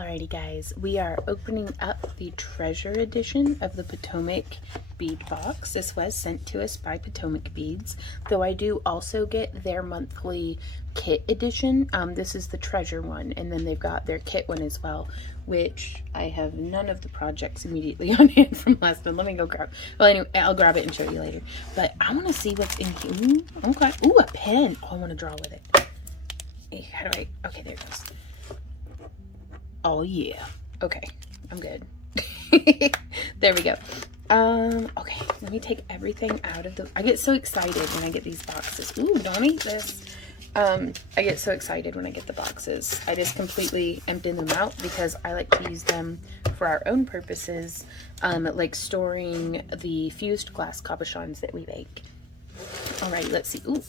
Alrighty guys, we are opening up the treasure edition of the Potomac bead box. This was sent to us by Potomac Beads, though I do also get their monthly kit edition. This is the treasure one, and then they've got their kit one as well, which I have none of the projects immediately on hand from last time. Let me go grab, well anyway, I'll grab it and show you later. But I want to see what's in here. Ooh, okay, ooh, a pen. Oh, I want to draw with it. Hey, how do I, okay, there it goes. Oh yeah. Okay, I'm good. There we go. Okay, let me take everything out of the, I get so excited when I get these boxes. Ooh, don't eat this. I get so excited when I get the boxes. I just completely empty them out because I like to use them for our own purposes, like storing the fused glass cabochons that we bake. Alrighty, let's see. Ooh.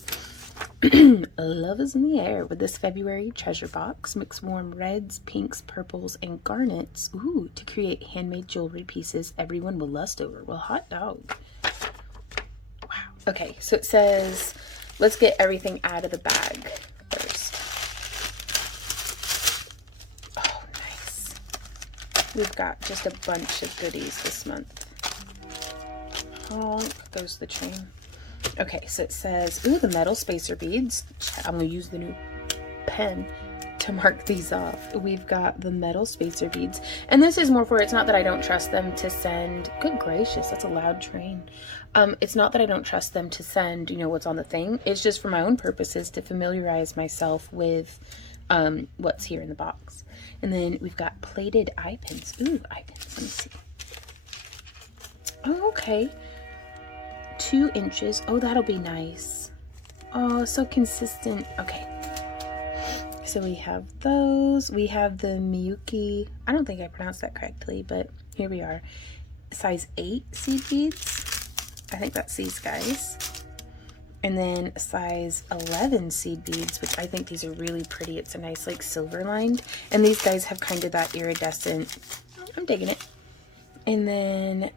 Love is in the air with this February treasure box. Mix warm reds, pinks, purples, and garnets. Ooh, to create handmade jewelry pieces everyone will lust over. Well, hot dog. Wow. Okay, so it says, let's get everything out of the bag first. Oh, nice. We've got just a bunch of goodies this month. Oh, goes the chain. Okay, so it says, ooh, the metal spacer beads. I'm going to use the new pen to mark these off. We've got the metal spacer beads. And this is more for, it's not that I don't trust them to send, good gracious, that's a loud train. It's not that I don't trust them to send, you know, what's on the thing. It's just for my own purposes to familiarize myself with what's here in the box. And then we've got plated eye pins. Ooh, eye pins, let me see. Oh, okay. 2 inches. Oh, that'll be nice. Oh, so consistent. Okay. So we have those. We have the Miyuki. I don't think I pronounced that correctly, but here we are. Size 8 seed beads. I think that's these guys. And then size 11 seed beads, which I think these are really pretty. It's a nice like silver lined. And these guys have kind of that iridescent. I'm digging it. And then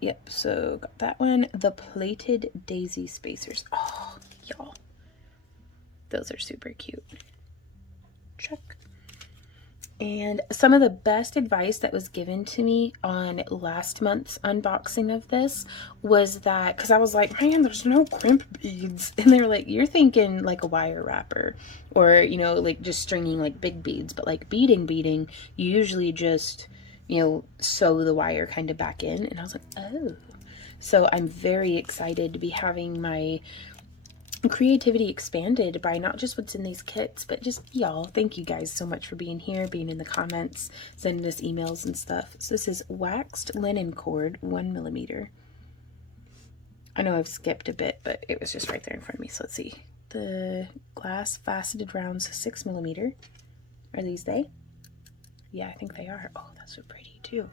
yep, so got that one. The plated daisy spacers. Oh, y'all. Those are super cute. Check. And some of the best advice that was given to me on last month's unboxing of this was that, because I was like, man, there's no crimp beads. And they were like, you're thinking like a wire wrapper or, you know, like just stringing like big beads. But like beading, you usually just, you know, sew the wire kind of back in. And I was like, oh. So I'm very excited to be having my creativity expanded by not just what's in these kits, but just y'all. Thank you guys so much for being here, being in the comments, sending us emails and stuff. So this is waxed linen cord, 1mm. I know I've skipped a bit, but it was just right there in front of me. So let's see. The glass faceted rounds, 6mm. Are these they? Yeah, I think they are. Oh, that's so pretty too.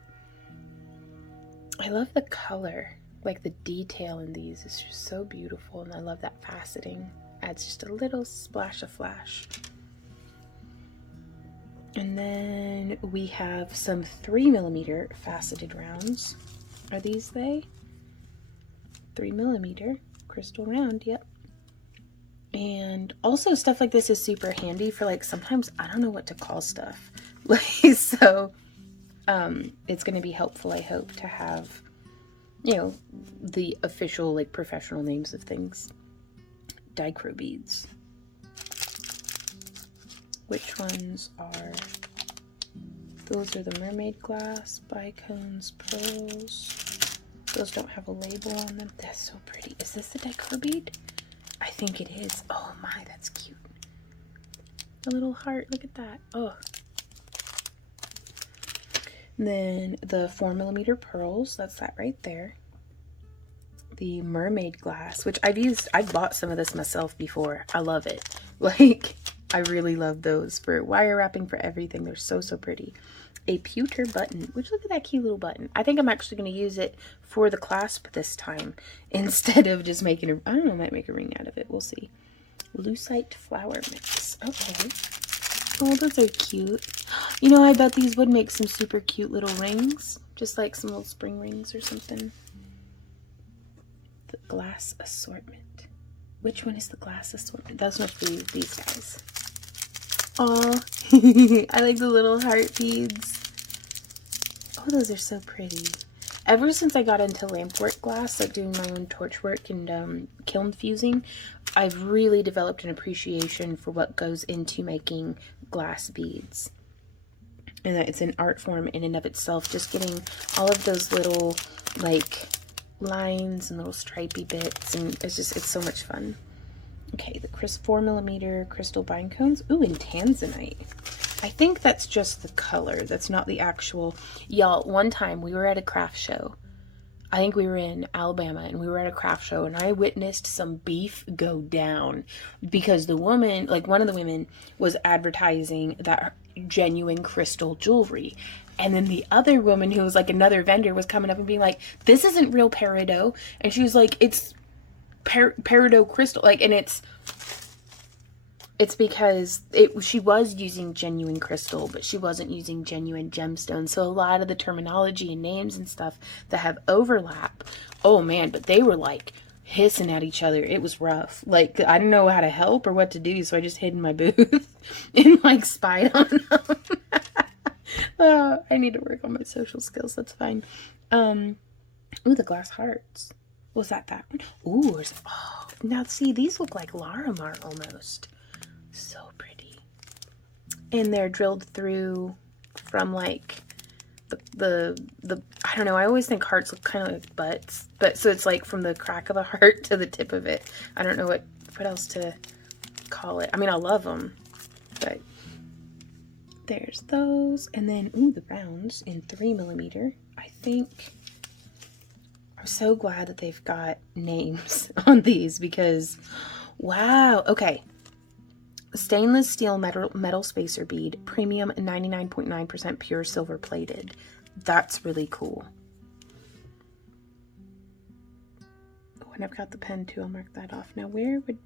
I love the color, like the detail in these is just so beautiful, and I love that faceting. Adds just a little splash of flash. And then we have some 3mm faceted rounds. Are these they? 3mm crystal round, yep. And also stuff like this is super handy for like, sometimes I don't know what to call stuff. Like, so it's going to be helpful, I hope, to have, you know, the official like professional names of things. Dichro beads. Which ones are, those are the mermaid glass, bicones, pearls. Those don't have a label on them. That's so pretty. Is this the dichro bead? I think it is. Oh my, that's cute. A little heart, look at that. Oh. And then the 4mm pearls, that's that right there. The mermaid glass, which I've bought some of this myself before. I love it. Like, I really love those for wire wrapping, for everything. They're so, so pretty. A pewter button, which look at that cute little button. I think I'm actually going to use it for the clasp this time instead of just making a, I don't know, I might make a ring out of it. We'll see. Lucite flower mix. Okay. Oh, those are cute. You know, I bet these would make some super cute little rings. Just like some little spring rings or something. The glass assortment. Which one is the glass assortment? Those must be these guys. Aw. I like the little heart beads. Oh, those are so pretty. Ever since I got into lamp work glass, like doing my own torch work and kiln fusing, I've really developed an appreciation for what goes into making glass beads. And that it's an art form in and of itself. Just getting all of those little, like, lines and little stripy bits, and it's so much fun. Okay, the 4mm crystal bind cones. Ooh, and tanzanite. I think that's just the color. That's not the actual. Y'all, one time we were at a craft show. I think we were in Alabama, and we were at a craft show, and I witnessed some beef go down because the woman, like one of the women, was advertising that genuine crystal jewelry. And then the other woman, who was like another vendor, was coming up and being like, "This isn't real peridot." And she was like, "It's peridot crystal." Like, and it's because she was using genuine crystal, but she wasn't using genuine gemstones. So a lot of the terminology and names and stuff that have overlap, oh man, but they were like hissing at each other. It was rough. Like, I didn't know how to help or what to do, so I just hid in my booth and like spied on them. Oh, I need to work on my social skills. That's fine. Ooh, the glass hearts. Was that one? Ooh, oh, now see, these look like Larimar almost. So pretty. And they're drilled through from like the I don't know, I always think hearts look kind of like butts, but so it's like from the crack of the heart to the tip of it. I don't know what else to call it. I mean, I love them, but there's those. And then ooh, the rounds in 3mm. I think I'm so glad that they've got names on these because wow. Okay, stainless steel metal spacer bead, premium 99.9% pure silver plated. That's really cool. Oh, and I've got the pen too. I'll mark that off. Now where would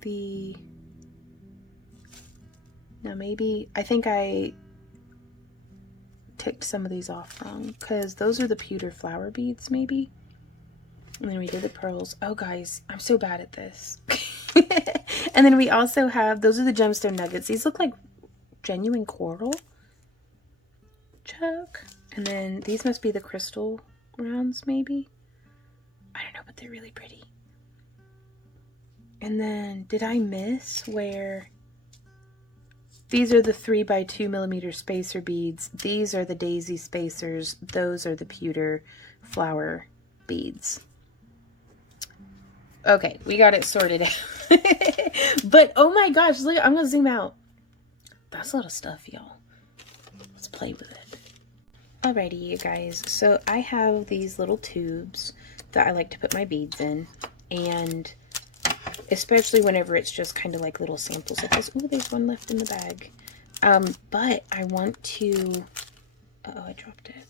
the... Now maybe... I think I ticked some of these off wrong because those are the pewter flower beads maybe. And then we did the pearls. Oh guys, I'm so bad at this. And then we also have, those are the gemstone nuggets. These look like genuine coral. Chuck. And then these must be the crystal rounds maybe. I don't know, but they're really pretty. And then did I miss where these are the 3x2mm spacer beads. These are the daisy spacers. Those are the pewter flower beads. Okay, we got it sorted out. But oh my gosh, look, I'm gonna zoom out. That's a lot of stuff, y'all. Let's play with it. Alrighty, you guys. So I have these little tubes that I like to put my beads in, and especially whenever it's just kind of like little samples of this. Oh, there's one left in the bag. But I want to... Uh-oh, I dropped it.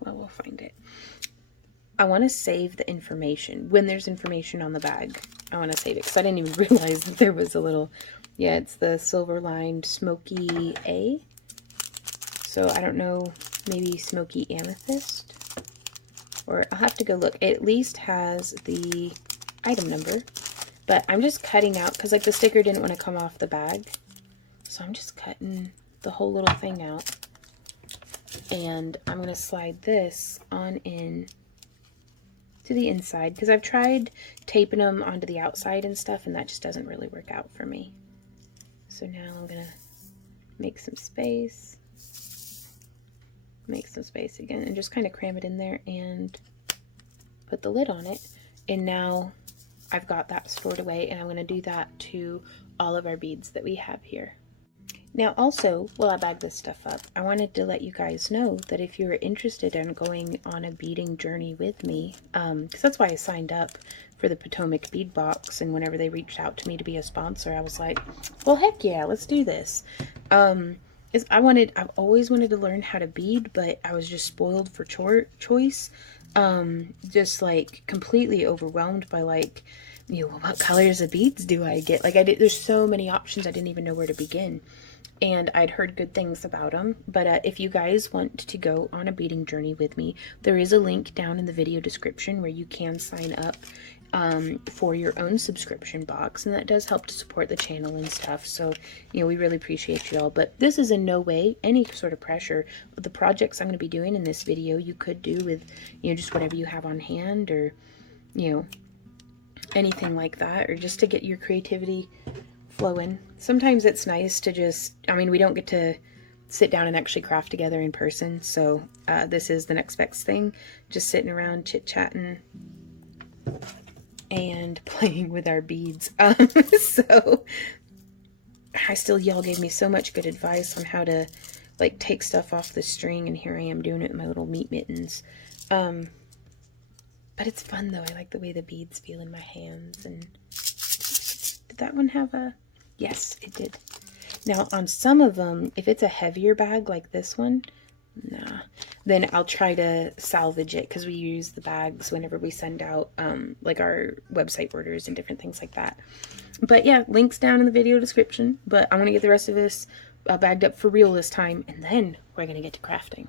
Well, we'll find it. I want to save the information. When there's information on the bag, I want to save it because I didn't even realize that there was a little... Yeah, it's the silver lined Smoky A. So I don't know, maybe Smoky Amethyst? Or I'll have to go look. It at least has the item number. But I'm just cutting out, because like the sticker didn't want to come off the bag. So I'm just cutting the whole little thing out. And I'm going to slide this on in to the inside, because I've tried taping them onto the outside and stuff, and that just doesn't really work out for me. So now I'm going to make some space again, and just kind of cram it in there and put the lid on it. And now I've got that stored away, and I'm going to do that to all of our beads that we have here. Now also, while I bag this stuff up, I wanted to let you guys know that if you're interested in going on a beading journey with me, because that's why I signed up for the Potomac bead box, and whenever they reached out to me to be a sponsor, I was like, well, heck yeah, let's do this. I've always wanted to learn how to bead, but I was just spoiled for choice. Just like completely overwhelmed by like, you know, what colors of beads do I get? Like there's so many options, I didn't even know where to begin. And I'd heard good things about them. But if you guys want to go on a beading journey with me, there is a link down in the video description where you can sign up. for your own subscription box, and that does help to support the channel and stuff. So, you know, we really appreciate you all. But this is in no way any sort of pressure. But the projects I'm going to be doing in this video, you could do with, you know, just whatever you have on hand, or, you know, anything like that, or just to get your creativity flowing. Sometimes it's nice to just, I mean, we don't get to sit down and actually craft together in person, so this is the next best thing, just sitting around chit-chatting and playing with our beads. So y'all gave me so much good advice on how to like take stuff off the string, and here I am doing it in my little meat mittens. But it's fun though. I like the way the beads feel in my hands. And did that one have a, yes, it did. Now on some of them, if it's a heavier bag like this one, nah, then I'll try to salvage it, because we use the bags whenever we send out like our website orders and different things like that. But yeah, links down in the video description. But I want to get the rest of this bagged up for real this time, and then we're going to get to crafting.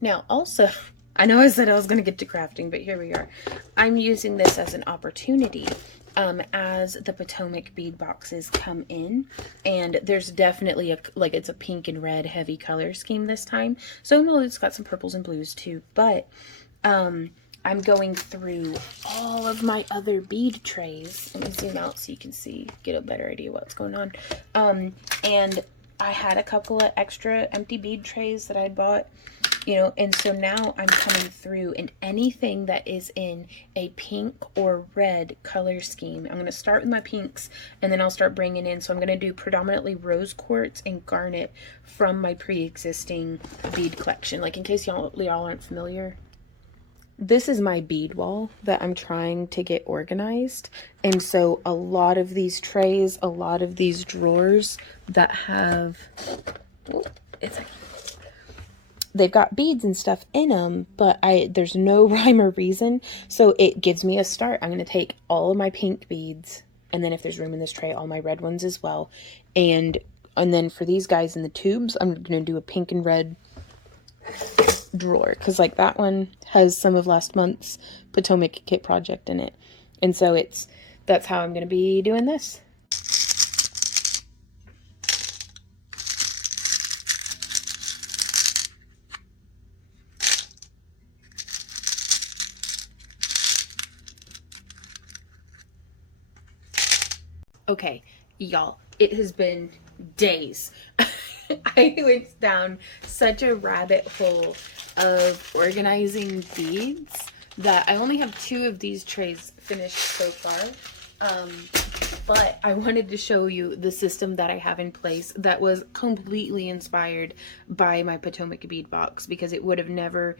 Now also, I know I said I was going to get to crafting, but here we are. I'm using this as an opportunity as the Potomac bead boxes come in, and there's definitely a, like, it's a pink and red heavy color scheme this time. So well, it's got some purples and blues too, but I'm going through all of my other bead trays. Let me zoom out so you can see, get a better idea what's going on. And I had a couple of extra empty bead trays that I'd bought, you know, and so now I'm coming through, and anything that is in a pink or red color scheme, I'm going to start with my pinks, and then I'll start bringing in, so I'm going to do predominantly rose quartz and garnet from my pre-existing bead collection. Like, in case y'all aren't familiar, this is my bead wall that I'm trying to get organized. And so a lot of these trays, a lot of these drawers that have, oh, they've got beads and stuff in them, but there's no rhyme or reason. So it gives me a start. I'm going to take all of my pink beads, and then if there's room in this tray, all my red ones as well. And then for these guys in the tubes, I'm going to do a pink and red drawer, because like that one has some of last month's Potomac kit project in it. And so that's how I'm going to be doing this. Okay, y'all, it has been days. I went down such a rabbit hole of organizing beads that I only have 2 of these trays finished so far. But I wanted to show you the system that I have in place that was completely inspired by my Potomac bead box, because it would have never,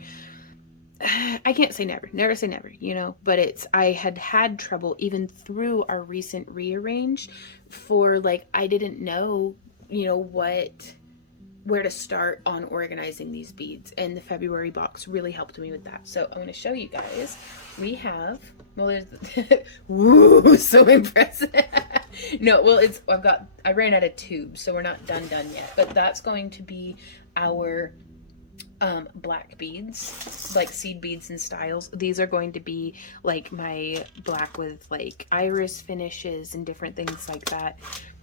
I can't say never say never, you know, but I had trouble even through our recent rearrange for, like, I didn't know, you know, where to start on organizing these beads, and the February box really helped me with that. So I'm going to show you guys. We have, well, there's, woo, so impressive. No, well, I ran out of tubes, so we're not done yet, but that's going to be our black beads, like seed beads and styles. These are going to be like my black with like iris finishes and different things like that,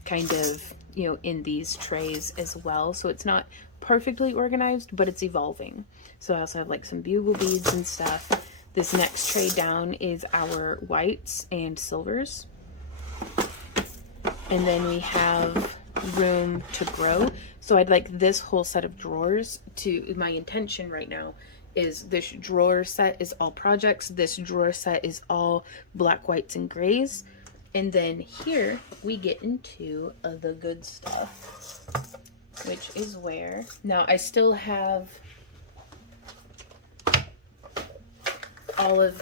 kind of, you know, in these trays as well. So it's not perfectly organized, but it's evolving. So I also have like some bugle beads and stuff. This next tray down is our whites and silvers, and then we have room to grow. So I'd like this whole set of drawers to, my intention right now is this drawer set is all projects, this drawer set is all black, whites, and grays, and then here we get into the good stuff, which is where, now I still have all of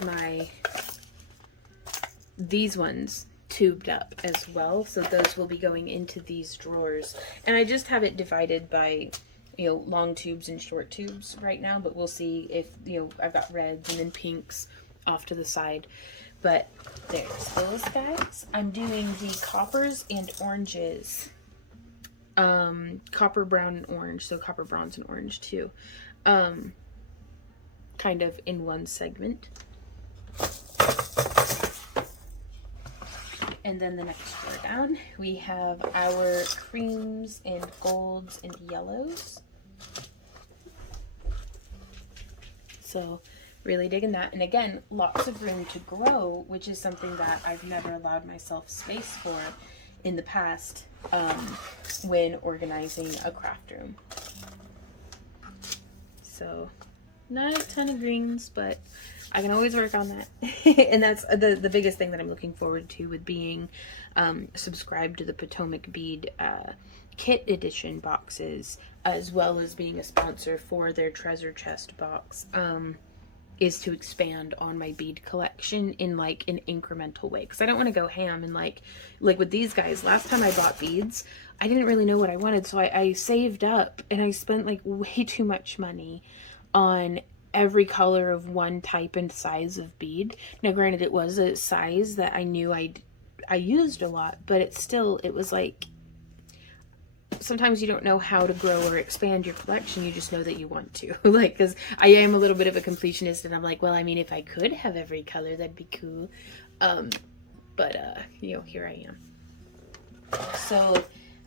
these ones tubed up as well, so those will be going into these drawers, and I just have it divided by, you know, long tubes and short tubes right now, but we'll see if, you know, I've got reds and then pinks off to the side. But there's those guys. I'm doing the coppers and oranges, copper, brown, and orange, so copper, bronze, and orange too, kind of in one segment. And then the next drawer down, we have our creams and golds and yellows. So really digging that. And again, lots of room to grow, which is something that I've never allowed myself space for in the past when organizing a craft room. So not a ton of greens, but I can always work on that. And that's the biggest thing that I'm looking forward to with being subscribed to the Potomac bead kit edition boxes, as well as being a sponsor for their treasure chest box, is to expand on my bead collection in like an incremental way, because I don't want to go ham and like with these guys. Last time I bought beads, I didn't really know what I wanted, so I saved up and I spent like way too much money on every color of one type and size of bead. Now granted, it was a size that I knew I used a lot, but it was like, sometimes you don't know how to grow or expand your collection, you just know that you want to. Like, because I am a little bit of a completionist, and I'm like, well, I mean, if I could have every color, that'd be cool. But you know, here I am. So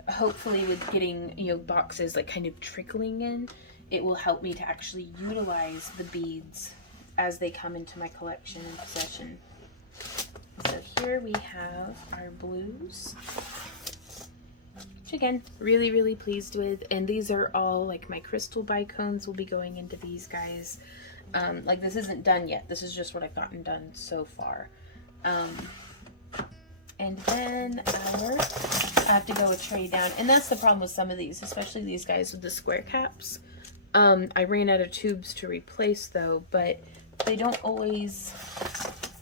hopefully with getting, you know, boxes like kind of trickling in, it will help me to actually utilize the beads as they come into my collection and possession. So here we have our blues, which again, really, really pleased with. And these are all like my crystal bicones will be going into these guys. Like this isn't done yet. This is just what I've gotten done so far. And then I have to go a tray down. And that's the problem with some of these, especially these guys with the square caps. I ran out of tubes to replace though, but they don't always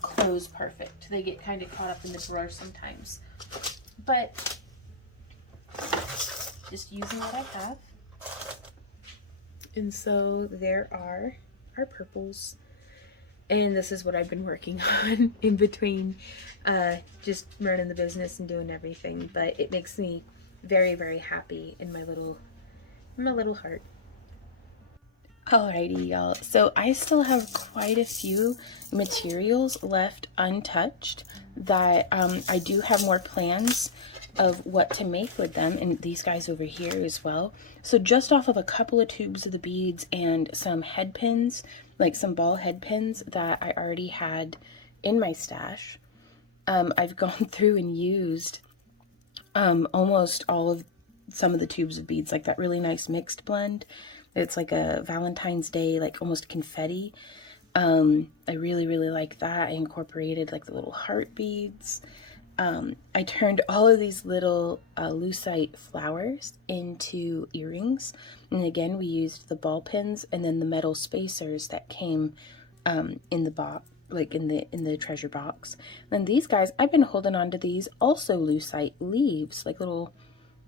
close perfect. They get kind of caught up in the drawer sometimes. But just using what I have. And so there are our purples. And this is what I've been working on in between just running the business and doing everything. But it makes me very, very happy in my little heart. Alrighty, y'all. So I still have quite a few materials left untouched that I do have more plans of what to make with them, and these guys over here as well. So just off of a couple of tubes of the beads and some head pins, like some ball head pins that I already had in my stash, I've gone through and used almost all of some of the tubes of beads, like that really nice mixed blend. It's like a Valentine's Day, like almost confetti. I really, really like that. I incorporated like the little heart beads. I turned all of these little lucite flowers into earrings. And again, we used the ball pins and then the metal spacers that came in the box, like in the treasure box. And these guys, I've been holding on to these also lucite leaves, like little,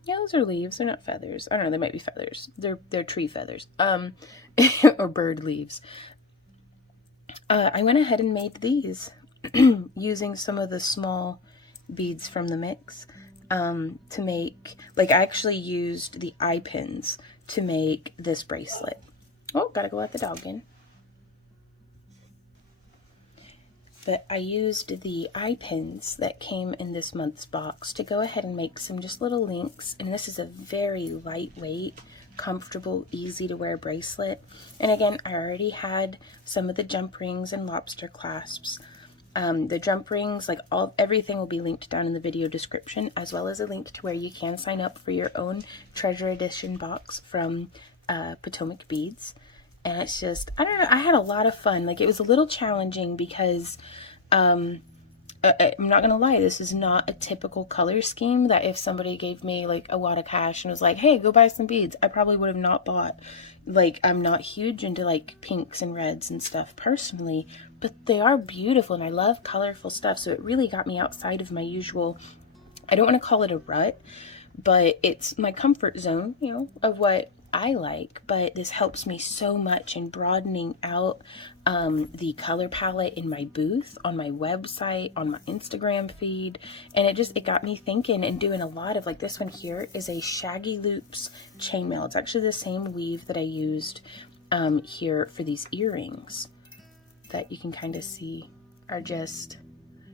yeah, those are leaves. They're not feathers. I don't know, they might be feathers. They're tree feathers, or bird leaves. I went ahead and made these using some of the small beads from the mix to make, like I actually used the eye pins to make this bracelet. Oh, gotta go let the dog in. But I used the eye pins that came in this month's box to go ahead and make some just little links. And this is a very lightweight, comfortable, easy to wear bracelet. And again, I already had some of the jump rings and lobster clasps. The jump rings, like everything will be linked down in the video description, as well as a link to where you can sign up for your own treasure edition box from Potomac Beads. And it's just, I don't know, I had a lot of fun. Like, it was a little challenging because, I'm not gonna lie, this is not a typical color scheme that if somebody gave me like a wad of cash and was like, hey, go buy some beads, I probably would have not bought. Like, I'm not huge into like pinks and reds and stuff personally, but they are beautiful and I love colorful stuff. So it really got me outside of my usual, I don't want to call it a rut, but it's my comfort zone, you know, of what I like. But this helps me so much in broadening out the color palette in my booth, on my website, on my Instagram feed. And it got me thinking and doing a lot of, like, this one here is a Shaggy Loops chainmail. It's actually the same weave that I used here for these earrings that you can kind of see are just,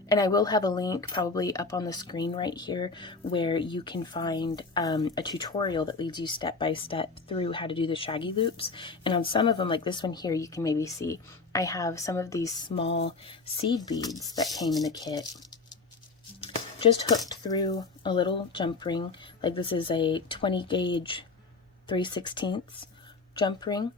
And I will have a link probably up on the screen right here where you can find a tutorial that leads you step by step through how to do the shaggy loops. And on some of them, like this one here, you can maybe see I have some of these small seed beads that came in the kit, just hooked through a little jump ring. Like this is a 20 gauge 3/16 jump ring.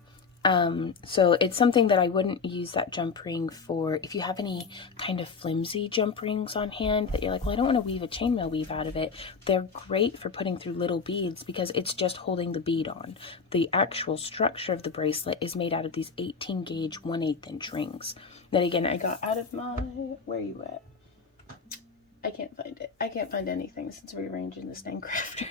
So it's something that I wouldn't use that jump ring for if you have any kind of flimsy jump rings on hand that you're like, well, I don't want to weave a chainmail weave out of it. They're great for putting through little beads because it's just holding the bead on. The actual structure of the bracelet is made out of these 18 gauge 1/8 inch rings that again I got out of my, where are you at? I can't find it. I can't find anything since rearranging this dang crafter.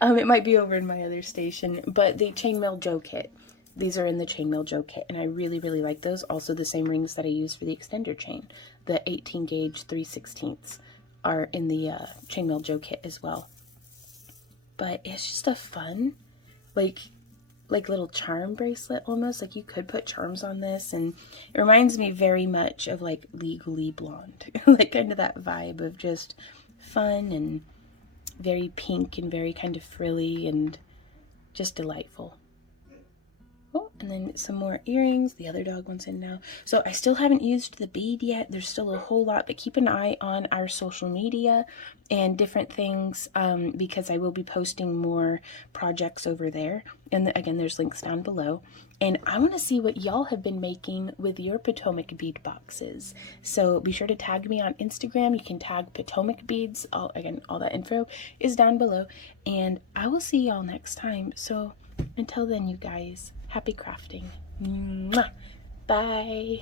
It might be over in my other station, but the Chainmail Joe kit. These are in the Chainmail Joe kit, and I really, really like those. Also the same rings that I use for the extender chain. The 18 gauge 3/16 are in the Chainmail Joe kit as well. But it's just a fun, like little charm bracelet almost. Like you could put charms on this, and it reminds me very much of like Legally Blonde. Like kind of that vibe of just fun and very pink and very kind of frilly and just delightful. Oh, and then some more earrings. The other dog one's in now. So I still haven't used the bead yet. There's still a whole lot, but keep an eye on our social media and different things because I will be posting more projects over there. And again, there's links down below. And I want to see what y'all have been making with your Potomac bead boxes. So be sure to tag me on Instagram. You can tag Potomac beads. Again, all that info is down below. And I will see y'all next time. So until then, you guys, happy crafting. Mwah. Bye.